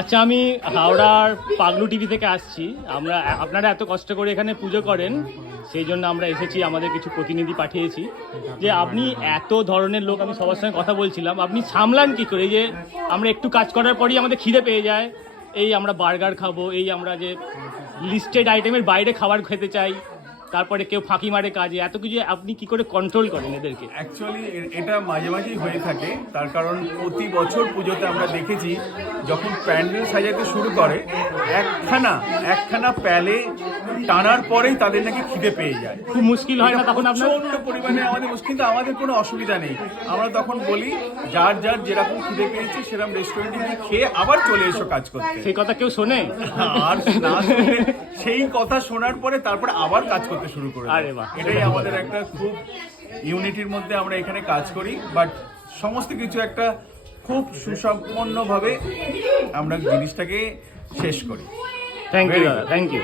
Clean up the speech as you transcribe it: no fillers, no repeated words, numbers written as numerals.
আচ্ছা, আমি হাওড়ার পাগলু টিভি থেকে আসছি। আপনারা এত কষ্ট করে এখানে পুজো করেন, সেই জন্য আমরা এসেছি, আমাদের কিছু প্রতিনিধি পাঠিয়েছি। যে আপনি এত ধরনের লোক, আমি সবার সঙ্গে কথা বলছিলাম, আপনি সামলান কি করে? এই যে আমরা একটু কাজ করার পরই আমাদের খিদে পেয়ে যায়, এই আমরা বার্গার খাবো, এই আমরা যে লিস্টেড আইটেমের বাইরে খাবার খেতে চাই, তারপরে কেউ ফাঁকি মারে কাজে, এত কিছু আপনি কি করে কন্ট্রোল করেন এদেরকে? অ্যাকচুয়ালি এটা মাঝে মাঝেই হয়ে থাকে, তার কারণ প্রতি বছর পুজোতে আমরা দেখেছি যখন প্যান্ডেল সাজাতে শুরু করে একখানা প্যালে টানার পরেই তাদের নাকি খিদে পেয়ে যায়। খুব মুশকিল হয় না তখন আপনার? প্রচন্ড পরিমাণে আমাদের মুশকিল, কিন্তু আমাদের কোনো অসুবিধা নেই। আমরা তখন বলি যার যেরকম খিদে পেয়েছে সেরকম রেস্টুরেন্টে গিয়ে খেয়ে আবার চলে এসো কাজ করতে। সেই কথা কেউ শোনে? আর না শুনে, সেই কথা শোনার পরে তারপর আবার কাজ করতে শুরু করে। আরে বাহ, এটাই আমাদের একটা খুব ইউনিটির মধ্যে আমরা এখানে কাজ করি, বাট সমস্ত কিছু একটা খুব সুসম্পন্নভাবে আমরা জিনিসটাকে শেষ করি। থ্যাংক ইউ দাদা, থ্যাংক ইউ।